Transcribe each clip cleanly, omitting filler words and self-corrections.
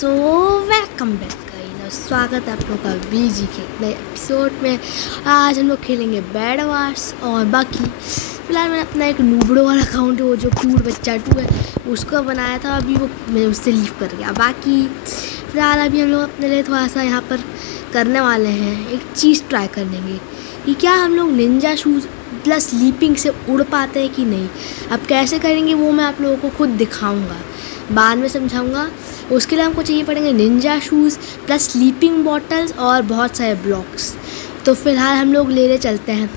So welcome back guys, स्वागत है आप लोगों का बीजी के नए एपिसोड में। आज हम लोग खेलेंगे बेड वार्स। और बाकी फिलहाल मैंने अपना एक नूबड़ो वाला अकाउंट है, वो जो क्यूट बच्चा 2 है, उसको बनाया था। अभी वो मैं उससे लीव कर गया। बाकी फिलहाल अभी हम लोग अपने लिए थोड़ा सा यहाँ पर करने वाले हैं, एक चीज़ ट्राई कर लेंगे कि क्या हम लोग निंजा शूज़ प्लस लीपिंग से उड़ पाते हैं कि नहीं। अब कैसे करेंगे वो मैं आप लोगों को खुद दिखाऊंगा, बाद में समझाऊंगा। उसके लिए हमको चाहिए पड़ेंगे Ninja shoes plus sleeping bottles और बहुत सारे ब्लॉक्स। तो फिलहाल हम लोग लेने चलते हैं।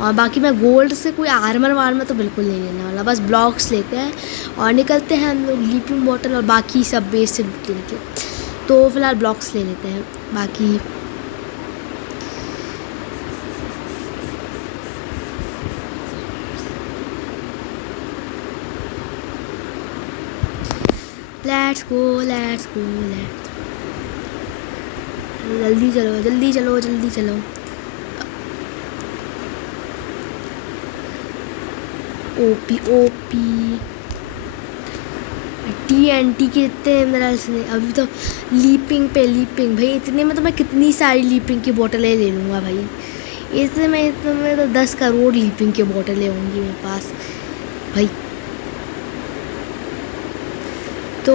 और बाकी मैं गोल्ड से कोई आर्मर वार्मर तो बिल्कुल नहीं लेने वाला, बस ब्लॉक्स लेते हैं और निकलते हैं हम लोग स्लीपिंग बॉटल और बाकी सब बेस से लेने के। तो फिलहाल ब्लॉक्स ले लेते हैं। बाकी लेट्स गो जल्दी चलो। ओपी TNT के इतने मेरा से अभी तो लीपिंग भाई, इतने में तो मैं कितनी सारी लीपिंग की बोतलें ले लूँगा भाई। इससे मैं तो 10 करोड़ लीपिंग की बोतलें होंगी मेरे पास भाई। तो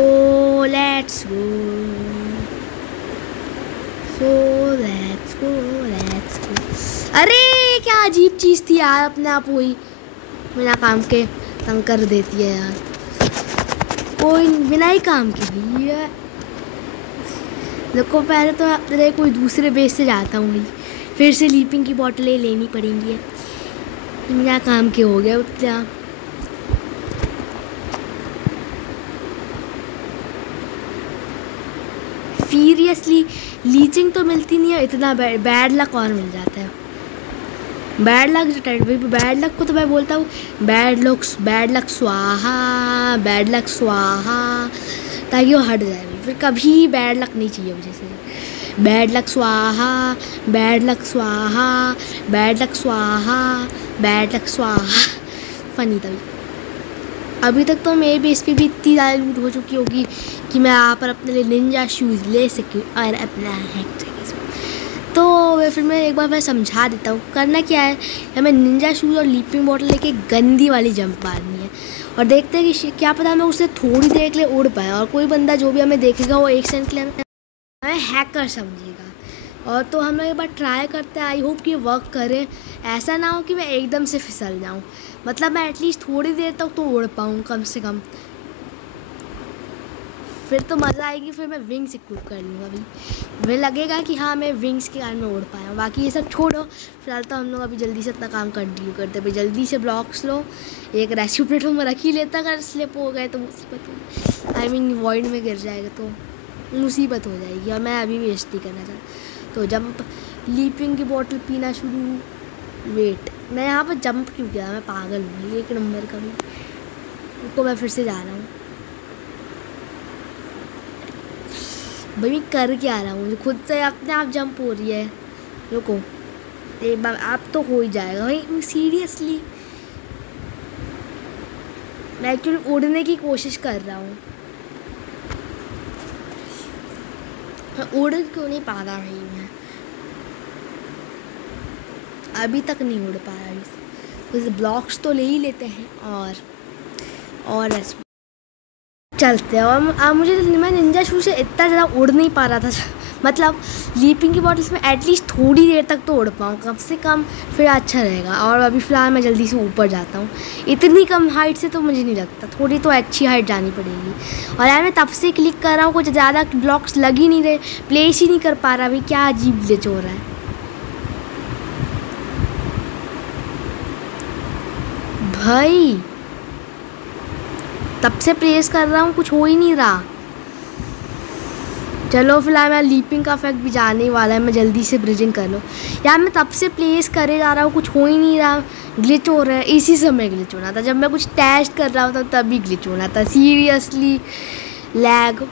लेट्स गो। अरे क्या अजीब चीज़ थी यार, अपने आप वही बिना काम के तंग कर देती है यार। कोई बिना ही काम के भी है। देखो पहले तो अपने कोई दूसरे बेस से जाता हूँ भाई, फिर से लीपिंग की बोतलें लेनी पड़ेंगी। बिना काम के हो गया उतना। सीरियसली लीचिंग तो मिलती नहीं है, इतना बैड लक और मिल जाता है। बैड लक को तो मैं बोलता हूँ बैड लक स्वाहा, ताकि वो हट जाए। फिर कभी बैड लक नहीं चाहिए मुझे से। बैड लक स्वाहा फनी तभी। अभी तक तो मेरे बेस पे भी इतनी ज़्यादा लूट हो चुकी होगी कि मैं यहाँ पर अपने लिए निंजा शूज़ ले सकूँ और अपना हैक चाहिए। तो फिर मैं एक बार मैं समझा देता हूँ करना क्या है। हमें निंजा शूज़ और लीपिंग बॉटल लेके गंदी वाली जंप मारनी है और देखते हैं कि क्या पता हमें उससे थोड़ी देर के लिए उड़ पाए। और कोई बंदा जो भी हमें देखेगा वो एक सेकंड के लिए हमें हैकर समझेगा। और तो हम लोग एक बार ट्राई करते हैं, आई होप कि वर्क करे। ऐसा ना हो कि मैं एकदम से फिसल जाऊँ, मतलब मैं एटलीस्ट थोड़ी देर तक तो उड़ पाऊँ कम से कम। फिर तो मज़ा आएगी। फिर मैं विंग्स इक्विप कर लूँगा अभी, मुझे लगेगा कि हाँ मैं विंग्स के कारण में उड़ पाया। बाकी ये सब छोड़ो, फिलहाल तो हम लोग अभी जल्दी से अपना काम कंटिन्यू करते हैं। जल्दी से ब्लॉक्स लो, एक रेस्क्यू प्लेटफॉर्म में रख ही लेता। अगर स्लिप हो गए तो मुसीबत आई मीन वॉइड में गिर जाएगा तो मुसीबत हो जाएगी। और मैं अभी वेस्ट नहीं करना चाहता। तो जंप लीपिंग की बोतल पीना शुरू। वेट, मैं यहाँ पर जंप क्यों किया? मैं पागल हूँ, एक नंबर का भी। तो मैं फिर से जा रहा हूँ भाई। मैं कर क्या रहा हूँ, मुझे खुद से अपने आप जंप हो रही है। रुको एक बार, आप तो हो ही जाएगा भाई। सीरियसली मैं एक्चुअली उड़ने की कोशिश कर रहा हूँ। उड़ क्यों नहीं पा रहा भाई मैं, अभी तक नहीं उड़ पा रहा। कुछ ब्लॉक्स तो ले ही लेते हैं और चलते हैं। और मुझे मैं निंजा शूज़ से इतना ज़्यादा उड़ नहीं पा रहा था, मतलब लीपिंग की बॉटल्स में एटलीस्ट थोड़ी देर तक तो उड़ पाऊँ कम से कम, फिर अच्छा रहेगा। और अभी फ़िलहाल मैं जल्दी से ऊपर जाता हूँ। इतनी कम हाइट से तो मुझे नहीं लगता, थोड़ी तो अच्छी हाइट जानी पड़ेगी। और यार मैं तब से क्लिक कर रहा हूँ, कुछ ज़्यादा ब्लॉक्स लग ही नहीं रहे, प्लेस ही नहीं कर पा रहा भाई। क्या अजीब ग्लिच हो रहा है भाई। तब से प्लेस कर रहा हूँ, कुछ हो ही नहीं रहा। चलो फिलहाल मैं लीपिंग का इफेक्ट भी जाने ही वाला है। मैं जल्दी से ब्रिजिंग कर लो यार। मैं तब से प्लेस करे जा रहा हूँ, कुछ हो ही नहीं रहा। ग्लिच हो रहा है। इसी समय ग्लिच होना था, जब मैं कुछ टेस्ट कर रहा होता तभी ग्लिच होना था। Seriously lag.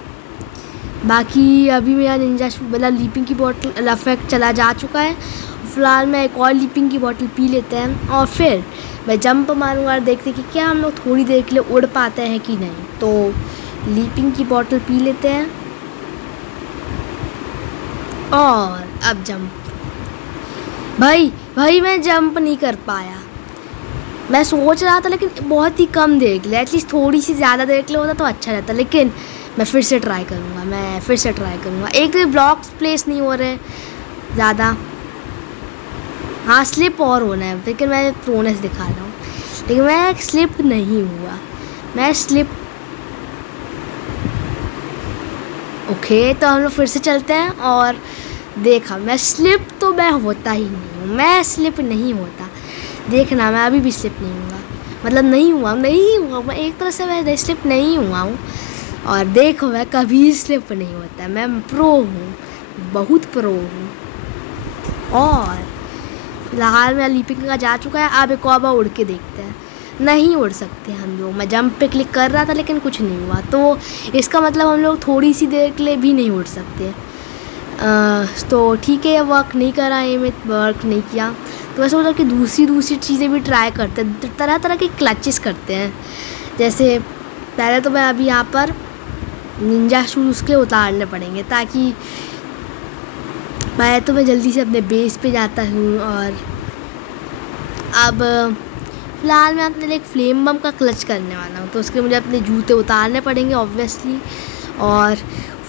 बाकी अभी मेरा निंजा मतलब लीपिंग की बॉटल इफेक्ट चला जा चुका है। फिलहाल मैं एक और लीपिंग की बॉटल पी लेते हैं और फिर मैं जंप मारूंगा और देखते कि क्या हम लोग थोड़ी देर के लिए उड़ पाते हैं कि नहीं। तो लीपिंग की बॉटल पी लेते हैं और अब जंप। भाई मैं जंप नहीं कर पाया। मैं सोच रहा था लेकिन बहुत ही कम देर के लिए, एटलीस्ट थोड़ी सी ज़्यादा देर के लिए होता तो अच्छा रहता, लेकिन मैं फिर से ट्राई करूँगा। एक तो ब्लॉक्स प्लेस नहीं हो रहे ज़्यादा। हाँ स्लिप और होना है, लेकिन मैं प्रोनेस दिखा रहा हूँ, लेकिन मैं स्लिप नहीं हुआ। ओके तो हम लोग फिर से चलते हैं। और देखा मैं स्लिप तो मैं होता ही नहीं हूँ, मैं स्लिप नहीं होता। देखना मैं अभी भी स्लिप नहीं हुआ, मतलब नहीं हुआ मैं एक तरह से मैं स्लिप नहीं हुआ हूँ। और देखो मैं कभी स्लिप नहीं होता, मैं प्रो हूँ, बहुत प्रो हूँ। और फिलहाल मेरा लीपिंग का जा चुका है। अब एक और बार उड़ के देखते हैं। नहीं उड़ सकते हम लोग। मैं जंप पे क्लिक कर रहा था लेकिन कुछ नहीं हुआ, तो इसका मतलब हम लोग थोड़ी सी देर के लिए भी नहीं उड़ सकते। तो ठीक है, वर्क नहीं करा, ये में वर्क नहीं किया, तो मैं सोचा कि दूसरी चीज़ें भी ट्राई करते हैं, तरह तरह के क्लचेस करते हैं। जैसे पहले तो मैं अभी यहाँ पर निंजा शूज़ उसके उतारने पड़ेंगे, ताकि पहले तो मैं जल्दी से अपने बेस पे जाता हूँ। और अब फ़िलहाल मैं अपने लिए एक फ्लेम बम का क्लच करने वाला हूँ, तो उसके मुझे अपने जूते उतारने पड़ेंगे ऑब्वियसली। और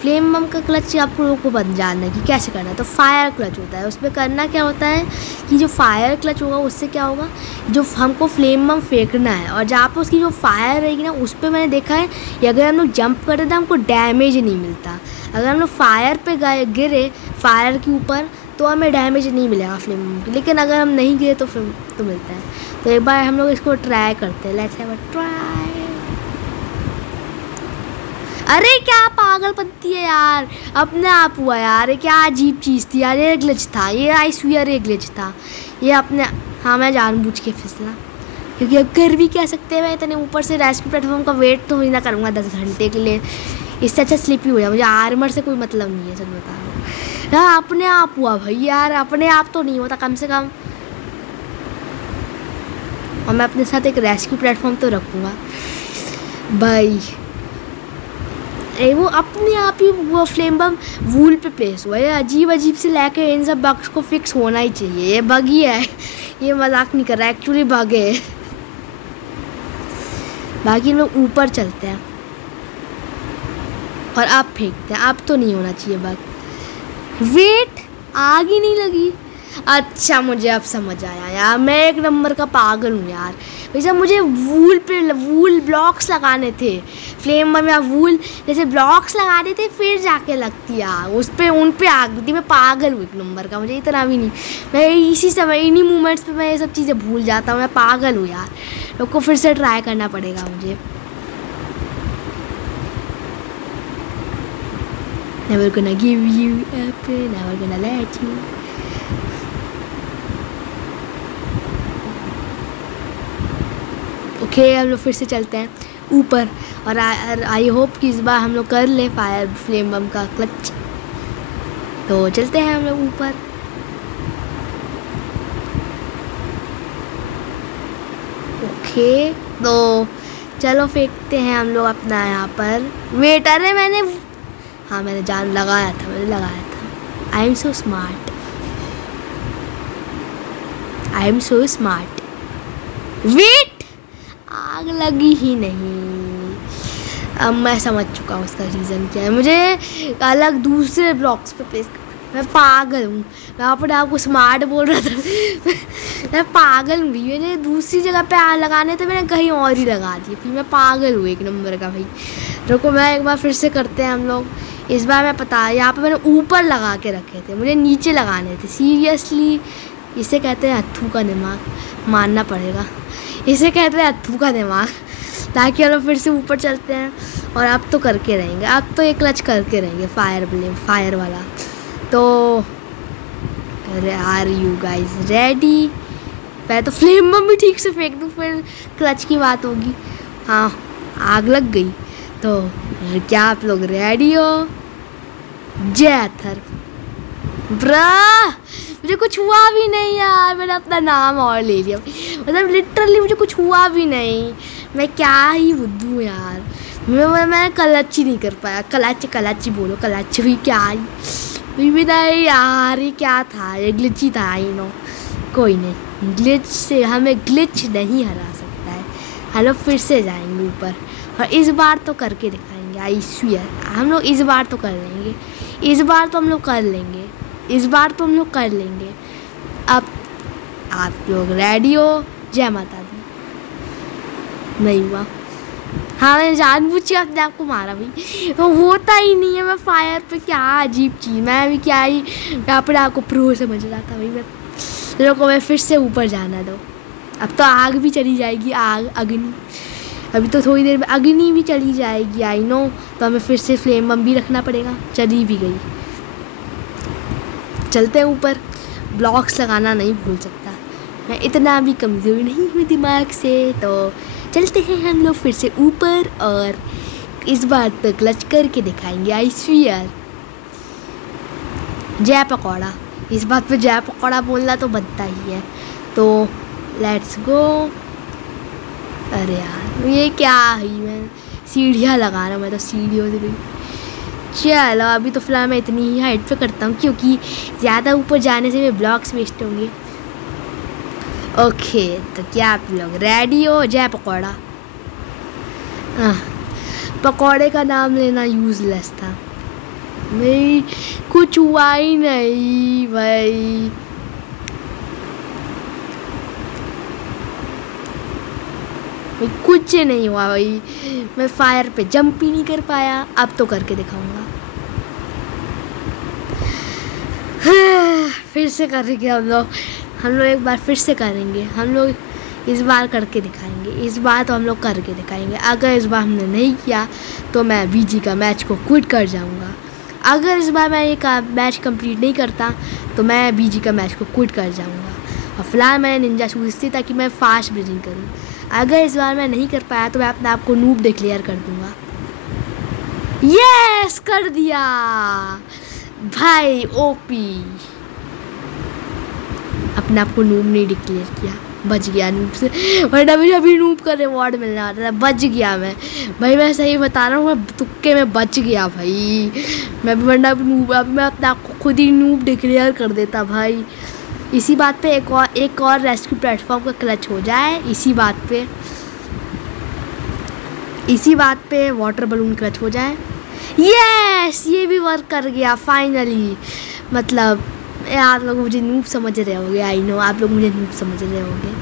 फ्लेम बम का क्लच आप लोगों को बन जानना है कि कैसे करना है। तो फायर क्लच होता है, उसमें करना क्या होता है कि जो फायर क्लच होगा उससे क्या होगा, जो हमको फ्लेम बम फेंकना है, और जहाँ पर उसकी जो फायर रहेगी ना, उस पर मैंने देखा है कि अगर हम लोग जंप करते तो हमको डैमेज नहीं मिलता। अगर हम लोग फायर पे गिरे फायर के ऊपर तो हमें डैमेज नहीं मिलेगा फ्लेम बम की, लेकिन अगर हम नहीं गिरे तो फिर तो मिलता है। तो एक बार हम लोग इसको ट्राई करते हैं। Let's have a try. अरे क्या पागलपंती है यार, अपने आप हुआ यार, ये क्या अजीब चीज़ थी यार, ये ग्लिच था, ये आई स्वीयर ये ग्लिच था, ये अपने। हाँ मैं जानबूझ के फिसला, क्योंकि अब कर भी क्या सकते हैं। मैं इतने ऊपर से रेस्क्यू प्लेटफॉर्म का वेट तो ही ना करूँगा 10 घंटे के लिए, इससे अच्छा स्लिप ही हो जाए। मुझे आर्मर से कोई मतलब नहीं है, सच बता रहा हूँ यार। अपने आप हुआ भाई यार, अपने आप तो नहीं होता कम से कम। और मैं अपने साथ एक रेस्क्यू प्लेटफॉर्म तो रखूँगा भाई। वो अपने आप ही वो फ्लेम बम वूल पे प्लेस हुआ है। अजीब से लेके इन सब बग्स को फिक्स होना ही चाहिए। ये बग ही है, ये मजाक नहीं कर रहा, एक्चुअली बग है। बाकी हम लोग ऊपर चलते हैं और अब फेंकते हैं। अब तो नहीं होना चाहिए बग। वेट, आग ही नहीं लगी। अच्छा मुझे अब समझ आया यार, मैं एक नंबर का पागल हूँ यार। वैसे मुझे वूल ब्लॉक्स लगाने थे, फ्लेम बम या वूल जैसे ब्लॉक्स लगाने थे, फिर जाके लगती आग, उन पे आग थी। मैं पागल हूँ एक नंबर का, मुझे इतना भी नहीं। मैं इसी समय इन्हीं मोमेंट्स पे मैं ये सब चीज़ें भूल जाता हूँ। मैं पागल हूँ यार, लोग को फिर से ट्राई करना पड़ेगा मुझे। Never gonna give you up, never gonna let you. Okay हम लोग फिर से चलते हैं ऊपर, और आई होप कि इस बार हम लोग कर ले फायर फ्लेम बम का क्लच। तो चलते हैं हम लोग ऊपर। ओके तो चलो फेंकते हैं हम लोग अपना यहाँ पर। वेट, अरे मैंने जान लगाया था। I am so smart. Wait, आग लगी ही नहीं। अब मैं समझ चुका हूँ उसका रीज़न क्या है। मुझे अलग दूसरे ब्लॉक्स पे प्लेस, मैं पागल हूँ। मैं अपने आप को स्मार्ट बोल रहा था। मैं पागल हूँ, मैंने दूसरी जगह पे लगाने थे, मैंने कहीं और ही लगा दिए। फिर मैं पागल हूँ एक नंबर का भाई। रुको मैं एक बार फिर से करते हैं हम लोग। इस बार मैं पता, यहाँ पे मैंने ऊपर लगा के रखे थे, मुझे नीचे लगाने थे। सीरियसली, इसे कहते हैं हत्थू का दिमाग, मानना पड़ेगा। इसे कहते हैं हत्थू का दिमाग। ताकि हम लोग फिर से ऊपर चलते हैं, और अब तो करके रहेंगे, अब तो एक क्लच करके रहेंगे फायर वाला। तो आर यू गाइज रेडी? पहले तो फ्लेम बम भी ठीक से फेंक दूँ, फिर क्लच की बात होगी। हाँ आग लग गई। तो क्या आप लोग रेडी हो? जैथर ब्रा, मुझे कुछ हुआ भी नहीं यार, मैंने अपना नाम और ले लिया। मतलब लिटरली मुझे कुछ हुआ भी नहीं। मैं क्या ही बुद्धू यार, मैं क्लच ही नहीं कर पाया। क्लच ही बोलो, क्लच भी क्या ही। भी नहीं यार, ये क्या था, ये ग्लिच ही था। आई नो, कोई नहीं, ग्लिच से हमें ग्लिच नहीं हरा सकता है। हम लोग फिर से जाएंगे ऊपर और इस बार तो करके दिखाएंगे। आई स्वेयर, हम लोग इस बार तो कर लेंगे, इस बार तो हम लोग कर लेंगे, इस बार तो हम लोग कर लेंगे। अब आप लोग रेडी हो? जय माता दी। नहीं हुआ। हाँ, मैंने जानबूझ के अपने आप को मारा भाई, वो होता ही नहीं है। मैं फायर पे क्या अजीब चीज़, मैं भी क्या ही अपने आप को प्रो समझ रहा था भाई। मैं लोगों को मैं फिर से ऊपर जाना दो। अब तो आग भी चली जाएगी, आग, अग्नि। अभी तो थोड़ी देर में अग्नि भी चली जाएगी। आई नो, तो हमें फिर से फ्लेम बम भी रखना पड़ेगा। चली भी गई। चलते हैं ऊपर। ब्लॉक्स लगाना नहीं भूल सकता मैं, इतना भी कमज़ोर नहीं हूँ दिमाग से। तो चलते हैं हम लोग फिर से ऊपर और इस बार तो क्लच करके दिखाएंगे। I swear. जय पकौड़ा। इस बात पे जय पकौड़ा बोलना तो बनता ही है। तो लेट्स गो। अरे यार, ये क्या है, मैं सीढ़ियाँ लगा रहा हूँ, मैं तो सीढ़ियों से भी। चलो अभी तो फिलहाल मैं इतनी ही हाइट पे करता हूँ, क्योंकि ज़्यादा ऊपर जाने से मेरे ब्लॉक्स वेस्ट होंगे। ओके, तो क्या आप लोग रेडी हो? जय पकौड़ा। पकौड़े का नाम लेना यूज़लेस था भाई, कुछ हुआ ही नहीं भाई। कुछ नहीं हुआ भाई, मैं फायर पे जंप ही नहीं कर पाया। अब तो करके दिखाऊंगा। फिर से करेंगे हम लोग एक बार फिर से करेंगे। हम लोग इस बार करके दिखाएंगे, इस बार तो हम लोग करके दिखाएंगे। अगर इस बार हमने नहीं किया तो मैं बीजी का मैच को क्विट कर जाऊंगा। अगर इस बार मैं ये मैच कंप्लीट नहीं करता तो मैं बीजी का मैच को क्विट कर जाऊंगा। और फिलहाल मैंने निंजा शूज़ इसलिए ताकि मैं फास्ट ब्रीजिंग करूँ। अगर इस बार मैं नहीं कर पाया तो मैं अपने आप को नूब डिक्लेयर कर दूंगा। यस, कर दिया भाई, ओपी। अपने आप को नूब नहीं डिक्लेयर किया, बच गया नूब से, वरना मुझे अभी नूब का रिवॉर्ड मिलने वाला था। बच गया मैं भाई, मैं सही बता रहा हूँ, मैं तुक्के में बच गया भाई। मैं वरना नूब, अभी मैं अपने आप को खुद ही नूब डिक्लेयर कर देता भाई। इसी बात पे एक और रेस्क्यू प्लेटफॉर्म का क्लच हो जाए। इसी बात पे वाटर बलून क्लच हो जाए। यस, ये भी वर्क कर गया फाइनली। मतलब आप लोग मुझे नूब समझ रहे होंगे। आई नो, आप लोग मुझे नूब समझ रहे होंगे।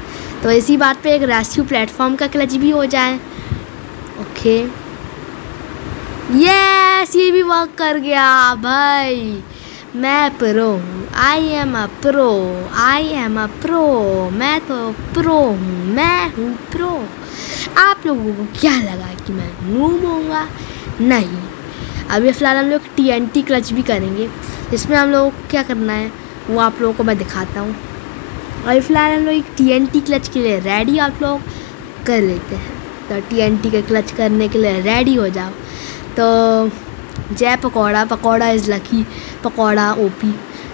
तो इसी बात पे एक रेस्क्यू प्लेटफॉर्म का क्लच भी हो जाए। ओके, यस, ये भी वर्क कर गया भाई। मैं प्रो हूँ, I am a pro, I am a pro. मैं तो प्रो हूँ, मैं हूँ प्रो। आप लोगों को क्या लगा कि मैं नूब होऊंगा? नहीं। अभी फ़िलहाल हम लोग TNT क्लच भी करेंगे, जिसमें हम लोगों को क्या करना है वो आप लोगों को मैं दिखाता हूँ। अभी फ़िलहाल हम लोग एक TNT क्लच के लिए रेडी आप लोग कर लेते हैं। तो TNT के क्लच करने के लिए रेडी हो जाओ। तो जय pakora, pakora is lucky, pakora OP.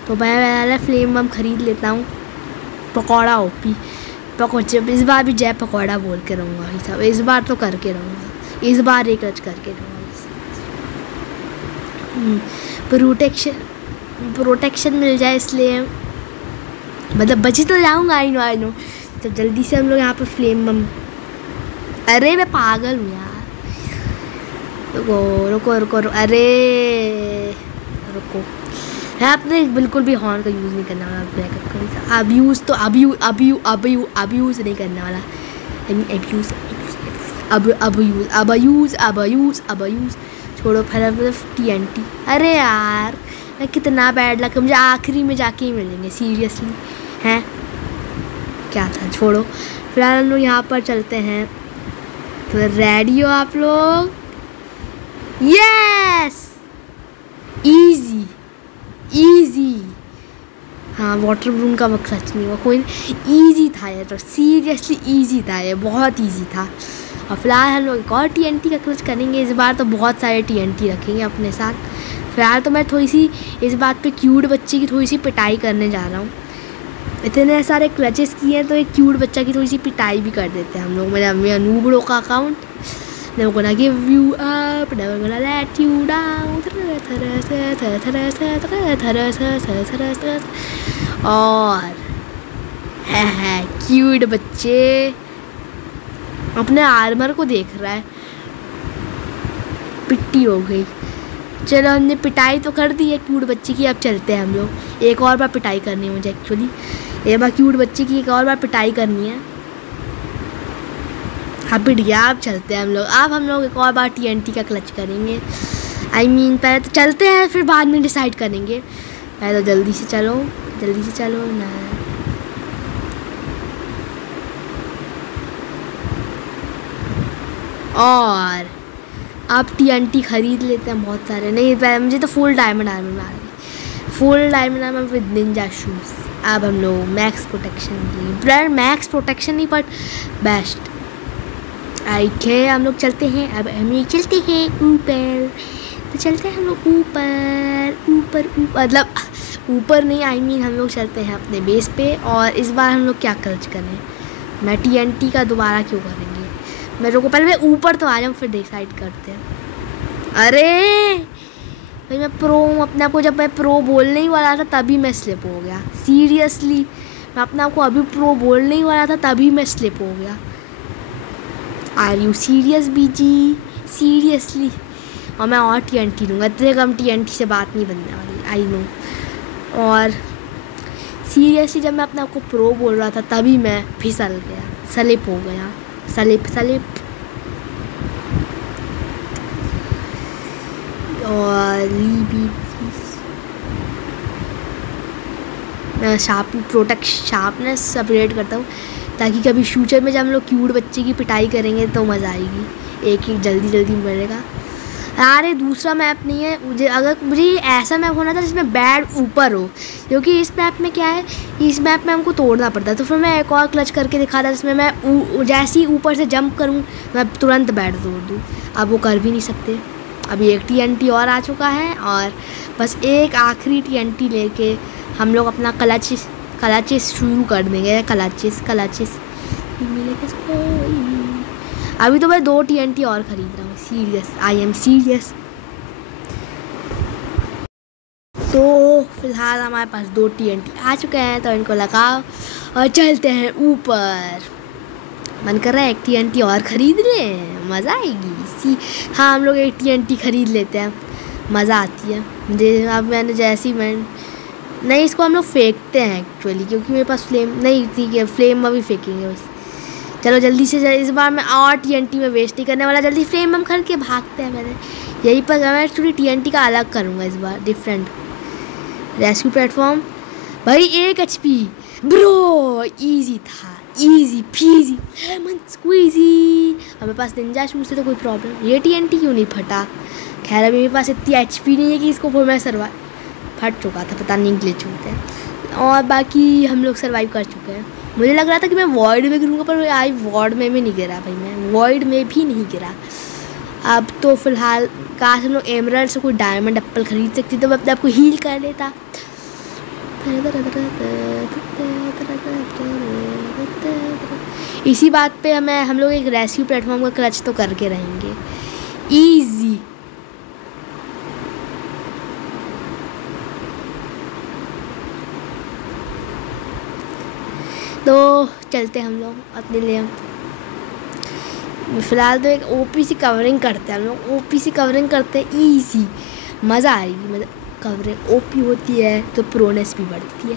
तो मैं पहले फ्लेम बम ख़रीद लेता हूँ। पकौड़ा ओपी, इस बार भी जय पकौड़ा बोल के रहूँगा भाई साहब। इस बार तो करके रहूँगा, इस बार एक क्लच करके रहूँगा। प्रोटेक्शन मिल जाए इसलिए, मतलब बची तो जाऊँगा। I know. तो जल्दी से हम लोग यहाँ पर फ्लेम बम। अरे मैं पागल हूँ यार, रुको। अरे रुको, यहाँ पे बिल्कुल भी हॉर्न का यूज़ नहीं करने वाला। बैकअप का अब्यूज़ नहीं करने वाला। अब्यूज़ छोड़ो। फिर TNT। अरे यार, मैं कितना बैड लग, मुझे आखिरी में जाके ही मिलेंगे सीरियसली हैं। क्या था, छोड़ो। फिलहाल हम लोग यहाँ पर चलते हैं। तो रेडी हो आप लोग? Yes, easy. हाँ, वाटर बलून का क्लच नहीं हुआ, कोई इजी था ये तो, सीरियसली इजी था ये, बहुत इजी था। और फिलहाल हम लोग एक और TNT का क्लच करेंगे। इस बार तो बहुत सारे TNT रखेंगे अपने साथ। फिलहाल तो मैं थोड़ी सी इस बात पे क्यूट बच्चे की थोड़ी सी पिटाई करने जा रहा हूँ। इतने सारे क्लचेस किए हैं तो एक क्यूट बच्चा की थोड़ी सी पिटाई भी कर देते हैं हम लोग। मेरा नूबड़ो का account never gonna give you up, never gonna let you down. और है क्यूट बच्चे अपने आर्मर को देख रहा है। पिट्टी हो गई। चलो हमने पिटाई तो कर दी है क्यूट बच्चे की, अब चलते हैं हम लोग। एक और बार पिटाई करनी है मुझे एक्चुअली, एक बार क्यूट बच्चे की एक और बार पिटाई करनी है। हाँ पिट गया। अब चलते हैं हम लोग। अब हम लोग एक और बार TNT का क्लच करेंगे। पहले तो चलते हैं फिर बाद में डिसाइड करेंगे। पहले तो जल्दी से चलो ना। और अब TNT खरीद लेते हैं बहुत सारे। नहीं पहले मुझे तो full diamond armour with Ninja shoes. अब हम लोग मैक्स प्रोटेक्शन नहीं बट बेस्ट। ओके हम लोग चलते हैं। अब हम चलते हैं ऊपर। तो चलते हैं हम लोग ऊपर मतलब ऊपर नहीं हम लोग चलते हैं अपने बेस पे। और इस बार हम लोग क्या क्लच करें? मैं TNT का दोबारा क्यों करेंगे? मेरे को पहले ऊपर तो आ जाऊँ फिर डिसाइड करते हैं। अरे भाई मैं प्रो हूँ अपने आप को। जब मैं प्रो बोलने ही वाला था तभी मैं स्लिप हो गया। सीरियसली मैं अपने आप को अभी प्रो बोलने ही वाला था तभी मैं स्लिप हो गया। Are you serious BG? Seriously? और मैं और TNT लूँगा। इतने कम TNT से बात नहीं बनने वाली, आई नो। और सीरियसली जब मैं अपने आप को प्रो बोल रहा था तभी मैं फिसल गया, स्लिप हो गया। स्लिप और मैं शार्पनेस अपग्रेड करता हूँ ताकि कभी फ्यूचर में जब हम लोग क्यूट बच्चे की पिटाई करेंगे तो मज़ा आएगी। एक जल्दी मरेगा। अरे दूसरा मैप नहीं है। अगर मुझे ऐसा मैप होना था जिसमें बैड ऊपर हो, क्योंकि इस मैप में क्या है, इस मैप में हमको तोड़ना पड़ता है। तो फिर मैं एक और क्लच करके दिखा था जिसमें मैं जैसे ही ऊपर से जंप करूं मैं तुरंत बैड तोड़ दूं। अब वो कर भी नहीं सकते। अभी एक TNT और आ चुका है और बस एक आखिरी TNT लेके हम लोग अपना क्लचेस शुरू कर देंगे। क्लचेस अभी तो मैं 2 TNT और ख़रीद रहा हूँ। Serious, I am serious. तो फिलहाल हमारे पास 2 TNT आ चुके हैं तो इनको लगाओ और चलते हैं ऊपर। मन कर रहा है एक TNT और ख़रीद लें, मज़ा आएगी। हाँ हम लोग एक TNT ख़रीद लेते हैं, मज़ा आती है मुझे। अब मैंने जैसे ही नहीं इसको हम लोग फेंकते हैं एक्चुअली, क्योंकि मेरे पास फ्लेम नहीं थी। फ्लेम में भी फेंकेंगे बस। चलो जल्दी से इस बार मैं और TNT में वेस्ट नहीं करने वाला। जल्दी फ्लेम हम खरीद के भागते हैं। मैंने यही पर मैं एक्चुअली TNT का अलग करूँगा इस बार, डिफरेंट। रेस्क्यू प्लेटफॉर्म भाई 1 HP ब्रो, इजी था, इजी फीजी लेमन स्क्वीजी। हमारे पास निंजा शूज से तो कोई प्रॉब्लम। ये TNT क्यों नहीं फटा? खैर अभी मेरे पास इतनी HP नहीं है कि इसको मैं फट चुका था, पता नहीं ग्लिच होते हैं। और बाकी हम लोग सर्वाइव कर चुके हैं। मुझे लग रहा था कि मैं वॉइड में गिरूँगा पर आई वॉइड में भी नहीं गिरा भाई, मैं वॉइड में भी नहीं गिरा। अब तो फ़िलहाल काश हम लोग एमराल्ड से कोई डायमंड एप्पल ख़रीद सकती तो मैं अपने आपको हील कर लेता। इसी बात पे हम लोग एक रेस्क्यू प्लेटफॉर्म का क्लच तो करके रहेंगे। ईजी तो चलते हम लोग अपने लिए। फ़िलहाल तो एक OP सी कवरिंग करते हैं हम लोग। OP सी कवरिंग करते हैं, ईजी मज़ा आएगी। मतलब कवरिंग OP होती है तो प्रोनेस भी बढ़ती है,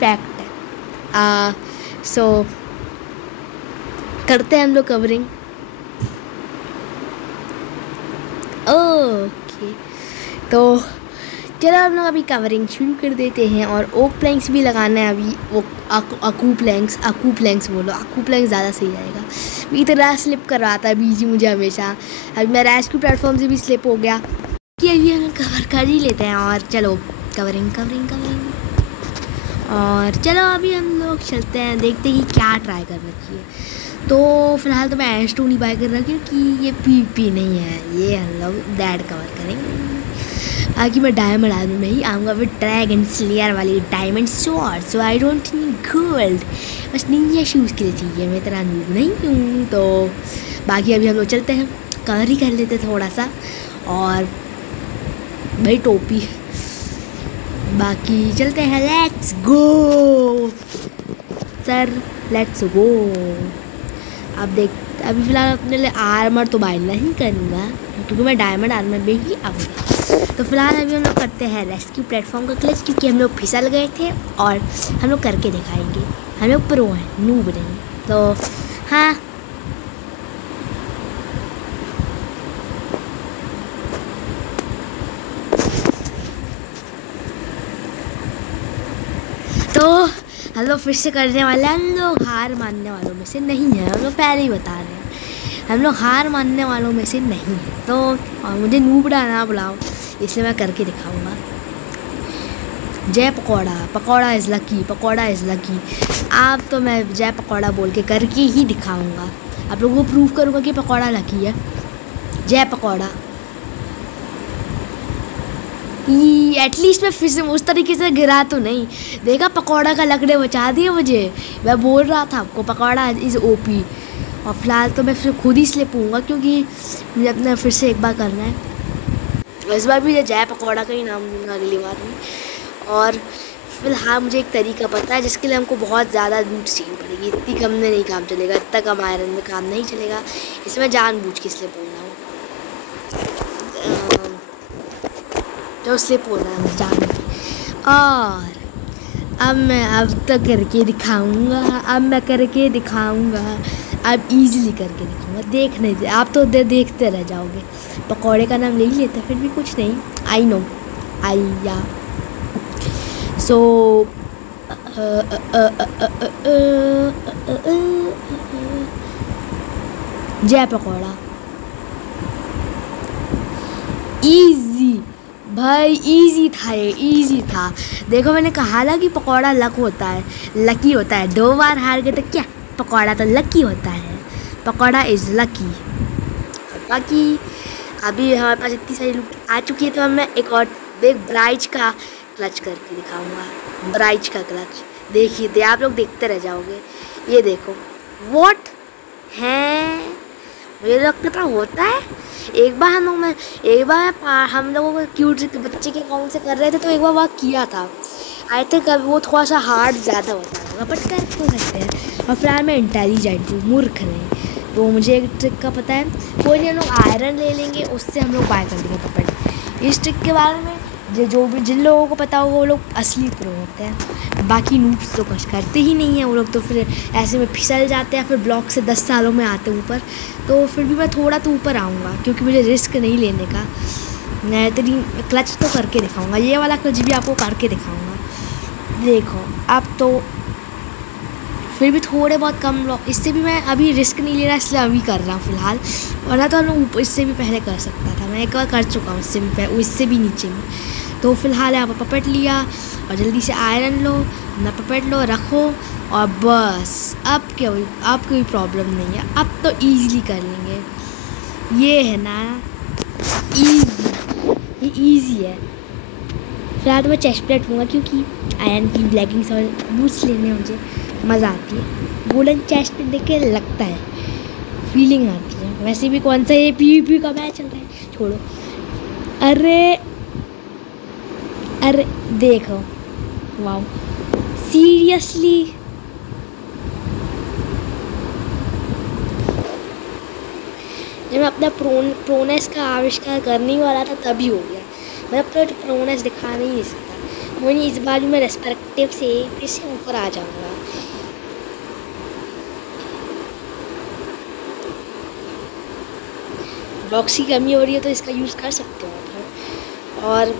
फैक्ट है। सो करते हैं हम लोग कवरिंग। ओके तो चलो हम लोग अभी कवरिंग शुरू कर देते हैं। और ओक प्लैंक्स भी लगाना है अभी। वो अकू प्लैंक्स बोलो, अकू प्लैंक्स ज़्यादा सही रहेगा। मैं इतना स्लिप करवाता है बीजी मुझे हमेशा। अभी मैं रेस्क्यू प्लेटफॉर्म से भी स्लिप हो गया कि अभी हम कवर कर ही लेते हैं। और चलो कवरिंग और चलो अभी हम लोग चलते हैं, देखते हैं कि क्या ट्राई कर रखी है। तो फिलहाल तो मैं एस्टोन ही बाय कर रखी हूँ कि ये PvP नहीं है, ये हम लोग डेड कवर करेंगे। आगे मैं डायमंड आर्मी में ही आऊँगा विद ड्रैगन स्लेयर वाली diamond sword. So I don't need gold, बस निंजा शूज़ के लिए चाहिए। मैं इतना नूब नहीं हूँ तो बाकी अभी हम लोग चलते हैं, कवर ही कर लेते थोड़ा सा, और भाई टोपी, बाकी चलते हैं। Let's go sir, let's go. अब अभी फ़िलहाल अपने लिए आर्मर तो बाय नहीं करूँगा क्योंकि मैं डायमंड आर्मर में ही आऊँगा। तो फिलहाल अभी हम लोग करते हैं रेस्क्यू प्लेटफॉर्म का क्लिच, क्योंकि हम लोग फिसल गए थे और हम लोग करके दिखाएंगे। हम लोग प्रो हैं, नूब नहीं। तो हाँ, तो हम लोग फिर से करने वाले हैं। हम लोग हार मानने वालों में से नहीं है, हम लोग पहले ही बता रहे हैं, हम लोग हार मानने वालों में से नहीं है। तो और मुझे नूबड़ा ना बुलाओ, इसलिए मैं करके दिखाऊंगा। जय pakora, pakora is lucky, pakora is lucky. आप तो मैं जय पकौड़ा बोल के करके ही दिखाऊंगा, आप लोगों को प्रूव करूँगा कि पकौड़ा लकी है। जय पकौड़ा। एटलीस्ट मैं फिर से उस तरीके से गिरा तो नहीं, देखा पकौड़ा का लकड़े बचा दिए मुझे। मैं बोल रहा था आपको पकौड़ा इज़ ओपी। और फिलहाल तो मैं फिर खुद ही स्लिप होऊंगा क्योंकि मुझे अपना फिर से एक बार करना है। इस बार भी जय पकौड़ा का ही नाम दूंगा अगली बार में। और फिलहाल मुझे एक तरीका पता है जिसके लिए हमको बहुत ज़्यादा लूट चाहिए पड़ेगी। इतनी कम में नहीं काम चलेगा, इतना कम आयरन में काम नहीं चलेगा, इसमें मैं जानबूझ के स्लिप हो रहा हूँ। जो स्लिप हो रहा है जान। और अब तो करके दिखाऊंगा, अब मैं करके दिखाऊंगा, अब इजीली करके दिखाऊंगा। देख नहीं दे आप तो देखते रह जाओगे। पकौड़े का नाम ले ही लेते, फिर भी कुछ नहीं। आई नो आइया। सो जय पकौड़ा। इजी भाई, इजी था ये, इजी था। देखो मैंने कहा था कि पकौड़ा लक होता है, लकी होता है। 2 बार हार गए तो क्या, पकौड़ा तो लकी होता है, पकौड़ा इज़ लकी। बाकी अभी हमारे पास इतनी सारी लूट आ चुकी है, तो अब मैं एक और ब्राइज का क्लच करके दिखाऊंगा। ब्राइज का क्लच देखिए, आप लोग देखते रह जाओगे। ये देखो व्हाट है, मुझे लगता होता है। एक बार हम लोगों को क्यूट बच्चे के अकाउंट से कर रहे थे, तो एक बार वह किया था। आई थिंक वो थोड़ा सा हार्ड ज़्यादा होता होगा, बट कर तो सकते हैं। और फिलहाल मैं इंटेलिजेंट हूँ, मूर्ख नहीं। तो मुझे एक ट्रिक का पता है, कोई नहीं, हम लोग आयरन ले लेंगे, उससे हम लोग बाय कर देंगे पकड़। इस ट्रिक के बारे में जो भी जिन लोगों को पता होगा वो लोग असली प्रो होते हैं। बाकी नूब्स तो कुछ करते ही नहीं हैं, वो लोग तो फिर ऐसे में फिसल जाते हैं, फिर ब्लॉक से 10 सालों में आते हैं ऊपर। तो फिर भी मैं थोड़ा तो ऊपर आऊँगा क्योंकि मुझे रिस्क नहीं लेने का। मैं तेरी क्लच तो करके दिखाऊँगा, ये वाला क्लच भी आपको करके दिखाऊँगा। देखो अब तो फिर भी थोड़े बहुत कम ब्लॉक, इससे भी मैं अभी रिस्क नहीं ले रहा, इसलिए अभी कर रहा हूँ फ़िलहाल। वरना तो हम लोग इससे भी पहले कर सकता था, मैं एक बार कर चुका हूँ इससे भी नीचे में। तो फिलहाल यहाँ पर पपेट लिया और जल्दी से आयरन लो, ना पपेट लो, रखो और बस। अब कोई प्रॉब्लम नहीं है, अब तो ईज़िली कर लेंगे। ये है ना ईजी, ये ईजी है। फिलहाल तो मैं चेस्ट प्लेट लूँगा क्योंकि आयरन की लेगिंग्स और बूट्स लेने में मुझे मज़ा आती है। गोल्डन चेस्ट प्लेट देख के लगता है, फीलिंग आती है। वैसे भी कौन सा ये PvP का मैच चल रहा है, छोड़ो। अरे देखो, वाओ सीरियसली। जब मैं अपना प्रोनेस का आविष्कार करने ही वाला था तभी हो गया। मैं अपना प्रोनेस दिखा नहीं सकता। मुझे इस बार भी मैं रेस्पेक्टिव से फिर से ऊपर आ जाऊंगा। ब्लॉक्स की कमी हो रही है तो इसका यूज़ कर सकते हो। और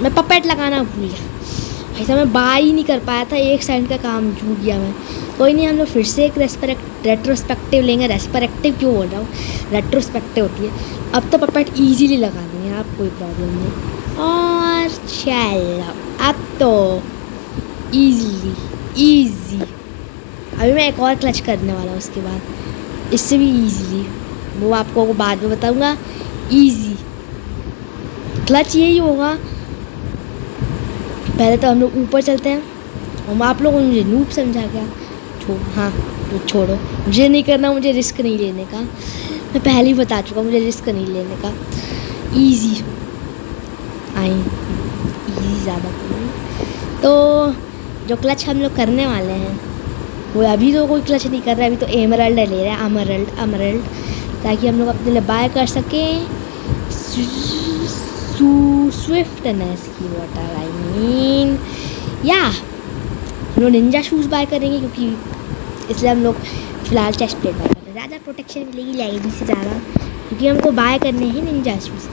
मैं पपेट लगाना भूल गया, ऐसा मैं बाय ही नहीं कर पाया था, एक साइड का काम छूट गया मैं। कोई नहीं, हम लोग फिर से एक रेट्रोस्पेक्टिव लेंगे। रेस्पेक्टिव क्यों बोल रहा हूँ, रेट्रोस्पेक्टिव होती है। अब तो पपेट इजीली लगा देंगे, आप कोई प्रॉब्लम नहीं। और चलो अब तो इजी। अभी मैं एक और क्लच करने वाला हूँ, उसके बाद इससे भी इजीली, वो आपको बाद में बताऊँगा। इजी क्लच यही होगा। पहले तो हम लोग ऊपर चलते हैं, और आप लोगों ने मुझे नूब समझा क्या, हाँ तो छोड़ो, मुझे नहीं करना, मुझे रिस्क नहीं लेने का। मैं पहले ही बता चुका, मुझे रिस्क नहीं लेने का। ईजी ईजी ज़्यादा। तो जो क्लच हम लोग करने वाले हैं वो अभी तो कोई क्लच नहीं कर रहा है, अभी तो एमरल्ड ले रहे हैं, अमरल्ड, ताकि हम लोग अपने लिए बाय कर सकें स्विफ्टनेस की वाटर। आई मीन या हम लोग निंजा शूज़ बाय करेंगे, क्योंकि इसलिए हम लोग फ़िलहाल चेस्ट प्लेट बाय करते हैं। ज़्यादा प्रोटेक्शन मिलेगी लेगिंग से ज़्यादा, क्योंकि हमको बाय करने हैं Ninja shoes.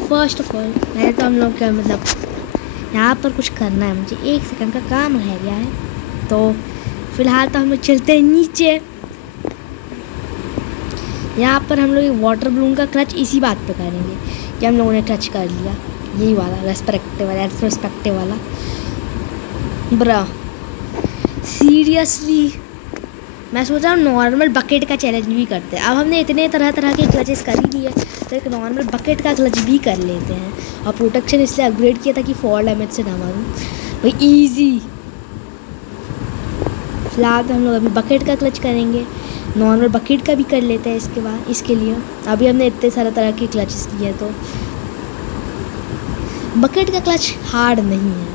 First of all पहले तो हम लोग का मतलब यहाँ पर कुछ करना है, मुझे 1 सेकंड का काम रह गया है। तो फ़िलहाल तो हम लोग चलते हैं नीचे। यहाँ पर हम लोग एक वाटर बलून का क्लच इसी बात पे करेंगे कि हम लोगों ने क्लच कर लिया, यही वाला रेस्पेक्टिव वाला। ब्रा सीरियसली मैं सोच रहा हूँ नॉर्मल बकेट का चैलेंज भी करते हैं। अब हमने इतने तरह तरह के क्लचेस कर ही लिए, तो एक नॉर्मल बकेट का क्लच भी कर लेते हैं। और प्रोटेक्शन इसलिए अपग्रेड किया था कि फॉल डैमेज से ना मारूँ भाई। ईजी फिलहाल तो हम लोग अभी बकेट का क्लच करेंगे, नॉर्मल बकेट का भी कर लेते हैं इसके बाद। इसके लिए अभी हमने इतने सारे तरह के क्लचेस किए, तो बकेट का क्लच हार्ड नहीं है,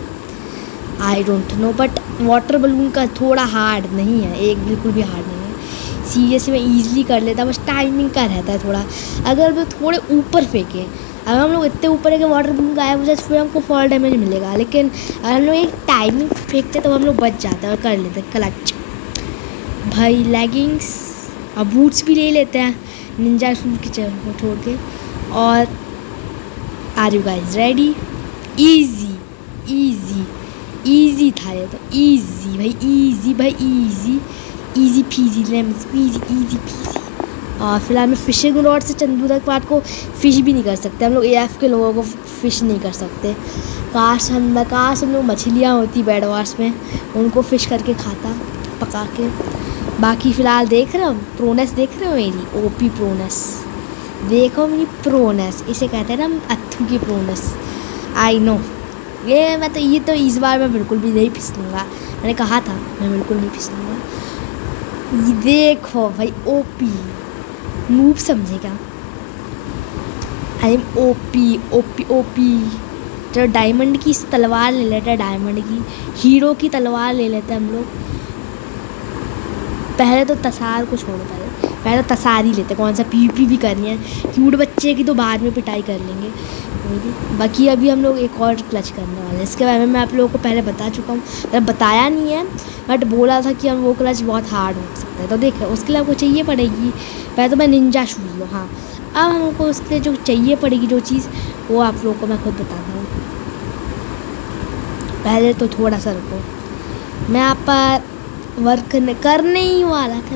I don't know, but water balloon का थोड़ा हार्ड नहीं है, एक बिल्कुल भी हार्ड नहीं है। सीरियसली मैं ईजिली कर लेता, बस टाइमिंग का रहता है थोड़ा। अगर वो थोड़े ऊपर फेंके, अगर हम लोग इतने ऊपर है कि वाटर बलून गायब हो जाए, फिर हमको फॉल डैमेज मिलेगा। लेकिन अगर हम लोग एक टाइमिंग फेंकते तो हम लोग बच जाते हैं और कर लेते क्लच भाई। लेगिंग्स और बूट्स भी ले लेते हैं निंजा शूज़ की जगह को छोड़ के। और are you guys ready? Easy था ये तो, ईजी भाई, easy peasy lemon squeezy, easy peasy. और फिलहाल मैं फिशिंग रॉड से चंदू तक पार्ट को फ़िश भी नहीं कर सकते हम लोग, AF के लोगों को फ़िश नहीं कर सकते। काश हम लोग मछलियाँ होती बेड वार्स में, उनको फ़िश करके खाता पका के। बाकी फ़िलहाल देख रहे हो प्रोनेस, देख रहे हो मेरी OP प्रोनेस, देखो मेरी प्रोनेस, इसे कहते हैं ना अत्थू की प्रोनेस। आई नो ये तो इस बार मैं बिल्कुल भी नहीं फिसलूँगा, मैंने कहा था मैं बिल्कुल नहीं फिसलूँगा। ये देखो भाई OP नूब समझेगा, आई एम OP। चलो डायमंड की तलवार ले लेते हैं, डायमंड की हीरो की तलवार ले लेते हैं हम लोग। पहले तो तसार को छोड़ो, पहले तो तसार ही लेते, कौन सा PvP भी करनी है। क्यूट बच्चे की तो बाद में पिटाई कर लेंगे। बाकी अभी हम लोग एक और क्लच करने वाले हैं, इसके बारे में मैं आप लोगों को पहले बता चुका हूँ, मैंने बताया नहीं है, बट बोला था कि हम वो क्लच बहुत हार्ड हो सकता है। तो देखो उसके लिए आपको चाहिए पड़ेगी, पहले तो मैं निंजा शूज़ लो। हाँ अब हमको उसके लिए जो चाहिए पड़ेगी जो चीज़, वो आप लोगों को मैं खुद बताता हूँ। पहले तो थोड़ा सा रुको, मैं आप पर वर्क करने ही वाला था,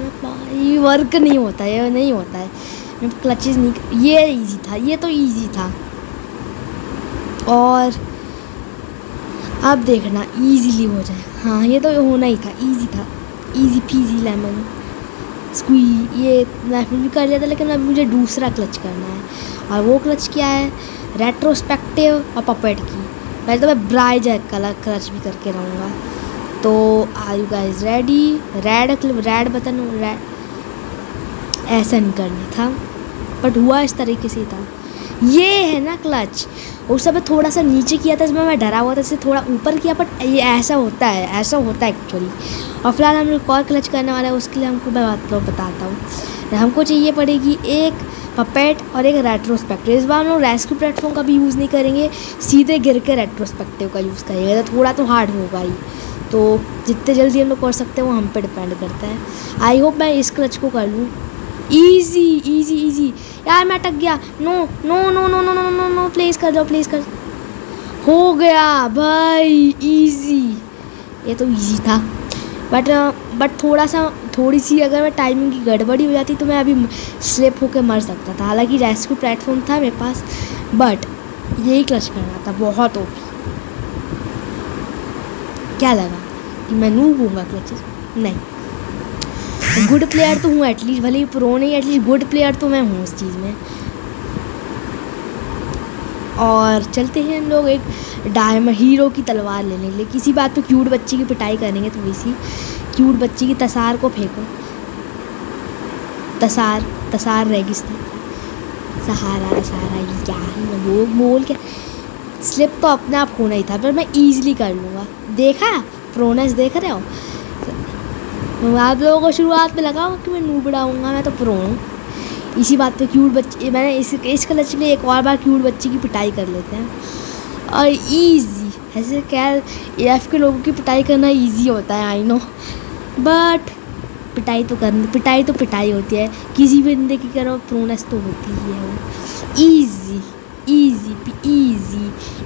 ये वर्क नहीं होता है, ये नहीं होता है, मैं क्लचेस नहीं। ये इजी था, ये तो इजी था। और अब देखना इजीली हो जाए। हाँ ये तो होना ही था, इजी था, इजी फीजी लेमन स्क्वी। ये मैं भी कर लिया था, लेकिन अभी मुझे दूसरा क्लच करना है। और वो क्लच क्या है? रेट्रोस्पेक्टिव और पपेट की। पहले तो मैं ब्राइजर कलर क्लच भी करके रहूँगा। तो are you guys ready? Red button, ऐसा नहीं करना था, बट हुआ इस तरीके से था। ये है ना क्लच, उस समय थोड़ा सा नीचे किया था, इसमें मैं डरा हुआ था, इससे थोड़ा ऊपर किया, बट ये ऐसा होता है एक्चुअली। और फिलहाल हम लोग और क्लच करने वाले हैं, उसके लिए हमको मैं बताता हूँ। हमको चाहिए पड़ेगी एक पपेट और एक रेट्रोस्पेक्टिव। इस बार हम लोग रेस्क्यू प्लेटफॉर्म का भी यूज़ नहीं करेंगे, सीधे गिर के रेट्रोस्पेक्टिव का यूज़ करेंगे। तो थोड़ा तो हार्ड होगा ही, तो जितने जल्दी हम लोग कर सकते हैं वो हम पे डिपेंड करता है। आई होप मैं इस क्लच को कर लूँ। इजी यार, मैं अटक गया। नो प्लेस कर जाओ, प्लेस कर। हो गया भाई, इजी। ये तो इजी था, बट थोड़ी सी अगर मैं टाइमिंग की गड़बड़ी हो जाती तो मैं अभी स्लिप होकर मर सकता था। हालांकि रेस्क्यू प्लेटफॉर्म था मेरे पास, बट यही क्लच करना था। बहुत ओपी। क्या लगा कि मैं नूब हूँगा क्लचेस? नहीं, गुड प्लेयर तो हूँ एटलीस्ट, भले ही प्रो नहीं, एटलीस्ट गुड प्लेयर तो मैं हूँ उस चीज़ में। और चलते हैं हम लोग एक डायमंड हीरो की तलवार लेने के लिए। किसी बात पे क्यूट बच्ची की पिटाई करेंगे, थोड़ी सी क्यूट बच्ची की तसार को फेंको। तसार रेगिस्तान, सहारा ये क्या है, मैं बोल के स्लिप तो अपने आप होना ही था, पर मैं ईजिली कर लूँगा। देखा प्रोनेस देख रहे हो? आप लोगों को शुरुआत में लगा कि मैं नूब उड़ाऊँगा, मैं तो प्रो हूँ इसी बात पे। क्यूट बच्चे मैंने इस क्लच में एक और बार क्यूट बच्चे की पिटाई कर लेते हैं और ईजी ऐसे क्या एफ के लोगों की पिटाई करना ईजी होता है, आई नो, बट पिटाई तो पिटाई होती है। किसी भी बंदे की करो प्रोनेस तो होती ही है वो। Easy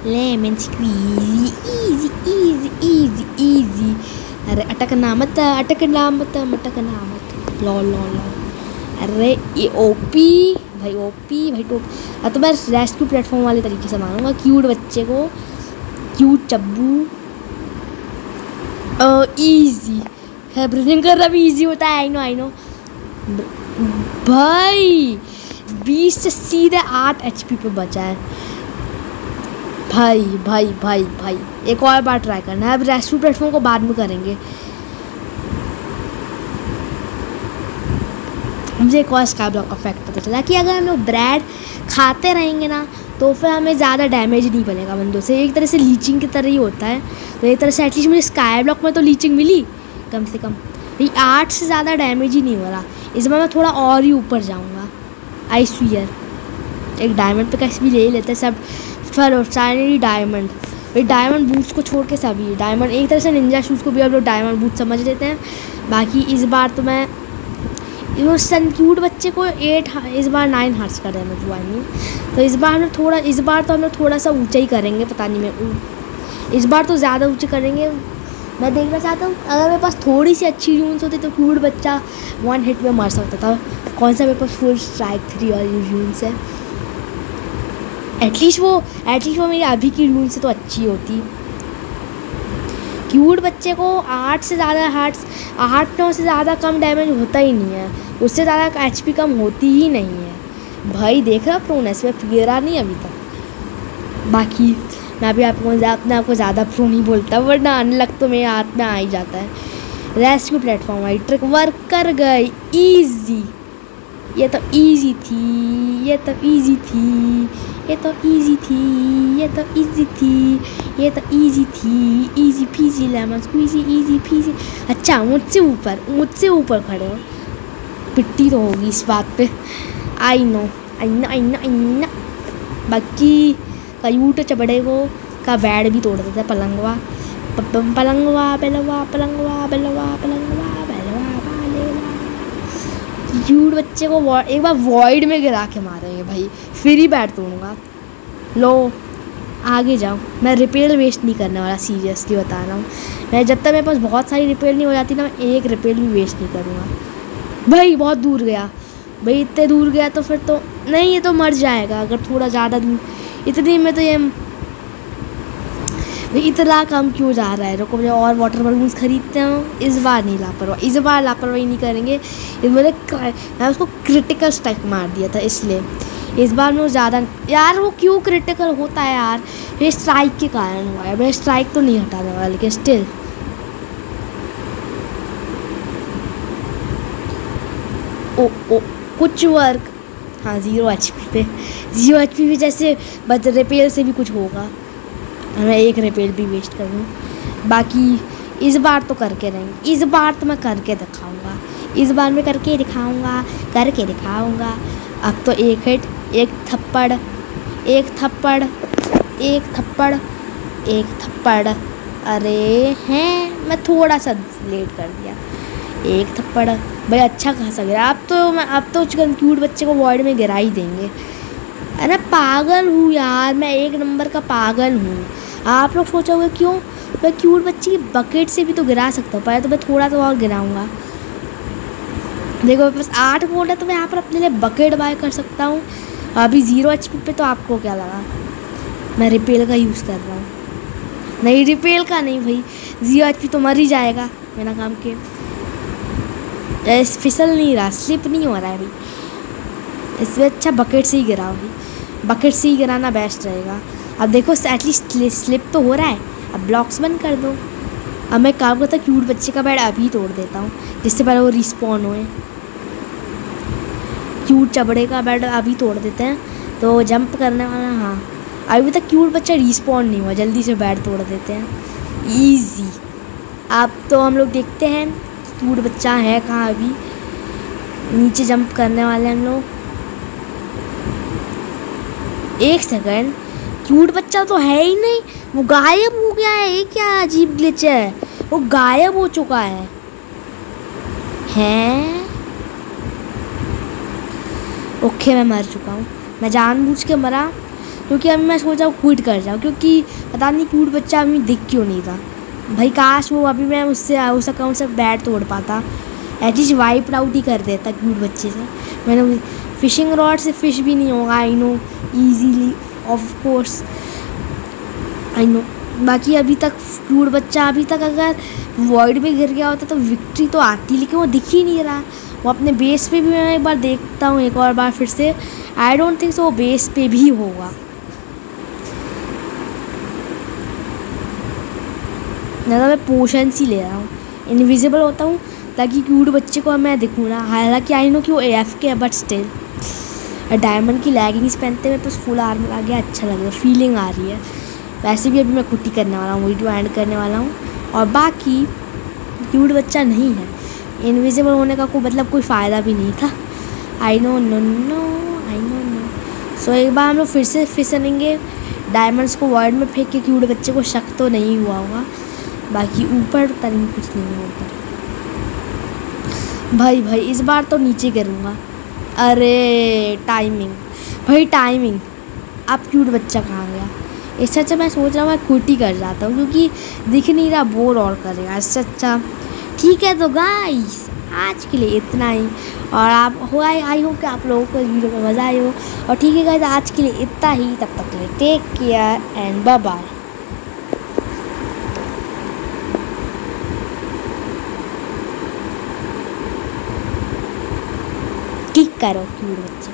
lemon squeezy, easy. अरे अटकना मत लॉल। अरे ये ओपी भाई तो मैं रेस्क्यू प्लेटफॉर्म वाले तरीके से मारूंगा क्यूट बच्चे को, क्यूट चब्बू। ईजी है, ब्रीदिंग करना भी ईजी होता है, आई नो भाई। 20 से सीधे 8 HP पे बचा है भाई। एक और बार ट्राई करना है, अब रेस्क्यू प्लेटफॉर्म को बाद में करेंगे। मुझे एक और स्काई ब्लॉक का फैक्ट पता चला कि अगर हम लोग ब्रेड खाते रहेंगे ना तो फिर हमें ज़्यादा डैमेज नहीं बनेगा बंदों से। एक तरह से लीचिंग की तरह ही होता है, तो एक तरह से एटलीस्ट मुझे स्काई ब्लॉक में तो लीचिंग मिली कम से कम। भाई 8 से ज़्यादा डैमेज ही नहीं हो रहा। इस बार मैं थोड़ा और ही ऊपर जाऊँगा, आई स्वीयर। एक डायमंड पे कैसे भी ले लेते हैं सब, फाइनली डायमंड। भाई डायमंड बूट्स को छोड़ के सभी डायमंड, एक तरह से निंजा शूज़ को भी हम लोग डायमंड बूट समझ लेते हैं। बाकी इस बार तो मैं वो क्यूट बच्चे को 8 इस बार 9 हार्ट्स का डैमेज हुआ है। तो इस बार तो हम लोग थोड़ा सा ऊंचा ही करेंगे, पता नहीं मैं इस बार तो ज़्यादा ऊंचे करेंगे। मैं देखना चाहता हूँ अगर मेरे पास थोड़ी सी अच्छी यून्स होती तो क्यूट बच्चा 1 हिट में मर सकता था। कौन सा मेरे पास फुल स्ट्राइक 3 और यून्स है, एटलीस्ट वो मेरी अभी की यून से तो अच्छी होती। क्यूट बच्चे को 8 से ज़्यादा 8-9 से ज़्यादा कम डैमेज होता ही नहीं है, उससे ज़्यादा HP कम होती ही नहीं है। भाई देख रहा प्रोनेस में गिरा नहीं अभी तक। बाकी मैं भी अपने आपको ज़्यादा प्रो नहीं बोलता, वरना अनलक तो मेरे हाथ में आ ही जाता है। रेस्क्यू प्लेटफॉर्म वाली ट्रिक वर्क कर गई, ईजी। ये तो ईजी थी, easy peasy lemon squeezy, easy PG. अच्छा मुझसे ऊपर खड़े हो, पिट्टी तो होगी इस बात पे, आई नो। बाकी क्यूट चबड़े को का बेड भी तोड़ देता है, पलंगवा। क्यूट बच्चे को एक बार वॉइड में गिरा के मारेंगे भाई, फिर ही बैट तोड़ूंगा। लो आगे जाओ, मैं रिपेयर वेस्ट नहीं करने वाला, सीरियसली बता रहा हूँ। मैं जब तक मेरे पास बहुत सारी रिपेयर नहीं हो जाती ना, मैं एक रिपेयर भी वेस्ट नहीं करूँगा। भाई बहुत दूर गया, भाई इतने दूर गया तो फिर तो नहीं, ये तो मर जाएगा अगर थोड़ा ज़्यादा दूर। इतनी में तो ये इतना कम क्यों जा रहा है। रुको मुझे और वाटर बलून्स खरीदते हैं। इस बार लापरवाही नहीं करेंगे। मैं उसको क्रिटिकल स्ट्राइक मार दिया था, इसलिए इस बार में ज़्यादा यार वो क्यों क्रिटिकल होता है यार, ये स्ट्राइक के कारण हुआ है। मैं स्ट्राइक तो नहीं हटाने वाला, लेकिन स्टिल ओ कुछ वर्क। हाँ 0 HP पे जैसे बच रिपेयर से भी कुछ होगा। मैं एक रिपेयर भी वेस्ट करूँ। बाकी इस बार तो करके रहेंगे, इस बार तो मैं करके दिखाऊंगा, इस बार मैं करके दिखाऊंगा। अब तो एक हिट, एक थप्पड़। अरे हैं मैं थोड़ा सा लेट कर दिया। एक थप्पड़ भाई अच्छा खासा गिरा। अब तो क्यूट बच्चे को वॉइड में गिरा ही देंगे। अरे पागल हूँ यार, मैं 1 नंबर का पागल हूँ। आप लोग सोचोगे क्यों, मैं क्यूट बच्चे की बकेट से भी तो गिरा सकता हूँ। पहले तो मैं थोड़ा सा और गिराऊंगा। देखो मेरे पास 8 गोल्ड है, तो मैं यहाँ पर अपने लिए बकेट बाय कर सकता हूँ। अभी 0 HP पे तो आपको क्या लगा मैं रिपेल का यूज़ कर रहा हूँ? नहीं रिपेल का नहीं भाई, 0 HP तो मर ही जाएगा बिना काम के। फिसल नहीं रहा, स्लिप नहीं हो रहा है भाई। इसमें अच्छा बकेट से ही गिराओ भाई, बकेट से ही गिराना बेस्ट रहेगा। अब देखो एटलीस्ट स्लिप तो हो रहा है। अब ब्लॉक्स बंद कर दो। अब मैं काम करता क्यूट बच्चे का बेड अभी तोड़ देता हूँ, जिससे पहले वो रिस्पॉन होए। क्यूट चबड़े का बेड अभी तोड़ देते हैं। तो जंप करने वाला, हाँ अभी तक क्यूट बच्चा रिस्पॉन्ड नहीं हुआ, जल्दी से बेड तोड़ देते हैं, इजी। अब तो हम लोग देखते हैं क्यूट बच्चा है कहाँ। अभी नीचे जंप करने वाले हैं हम लोग। 1 सेकंड, क्यूट बच्चा तो है ही नहीं, वो गायब हो गया है। ये क्या अजीब ग्लिच है, वो गायब हो चुका है। हैं ओके, मैं मर चुका हूँ, मैं जानबूझ के मरा क्योंकि अब मैं सोचा क्विट कर जाऊँ, क्योंकि पता नहीं क्यूट बच्चा अभी दिख क्यों नहीं था भाई। काश वो अभी मैं उससे उस अकाउंट से बैट तोड़ पाता, एटलीस्ट वाइप आउट ही कर देता क्यूट बच्चे से। मैंने फिशिंग रॉड से फिश भी नहीं होगा, I know easily, of course I know. बाकी अभी तक क्यूट बच्चा अभी तक अगर वॉइड में गिर गया होता तो विक्ट्री तो आती, लेकिन वो दिख ही नहीं रहा। वो अपने बेस पे भी मैं एक बार देखता हूँ, एक और बार फिर से। आई डोंट थिंक सो वो बेस पे भी होगा। ज़्यादा मैं पोशंस ही ले रहा हूँ, इनविजिबल होता हूँ ताकि क्यूट बच्चे को मैं दिखूँ ना। हालांकि आई नो कि वो AFK है, बट स्टिल डायमंड की लेगिंग्स पहनते हुए तो फुल आर्मर आ गया, अच्छा लग रहा है, फीलिंग आ रही है। वैसे भी अभी मैं खुटी करने वाला हूँ, वीडियो एंड करने वाला हूँ। और बाकी क्यूट बच्चा नहीं है, इनविजिबल होने का कोई मतलब कोई फ़ायदा भी नहीं था। I know no no I know no. So एक बार हम लोग फिर से फिसलेंगे, डायमंड्स को वर्ल्ड में फेंक के क्यूट बच्चे को शक तो नहीं हुआ होगा। बाकी ऊपर तरीन कुछ नहीं है ऊपर। भाई इस बार तो नीचे करूँगा। अरे टाइमिंग भाई, टाइमिंग। अब क्यूट बच्चा कहाँ गया? इससे अच्छा मैं सोच रहा हूँ मैं क्विट ही कर जाता हूँ, क्योंकि दिख नहीं रहा, बोर और करेगा इससे अच्छा। ठीक है तो गाइस आज के लिए इतना ही। और आप आई होप कि आप लोगों को इस वीडियो में मज़ा आई हो। और ठीक है गाइस, आज के लिए इतना ही। तब तक के लिए take care and bye bye. Kick करो क्यूट बच्चे,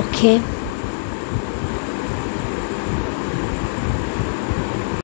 ओके।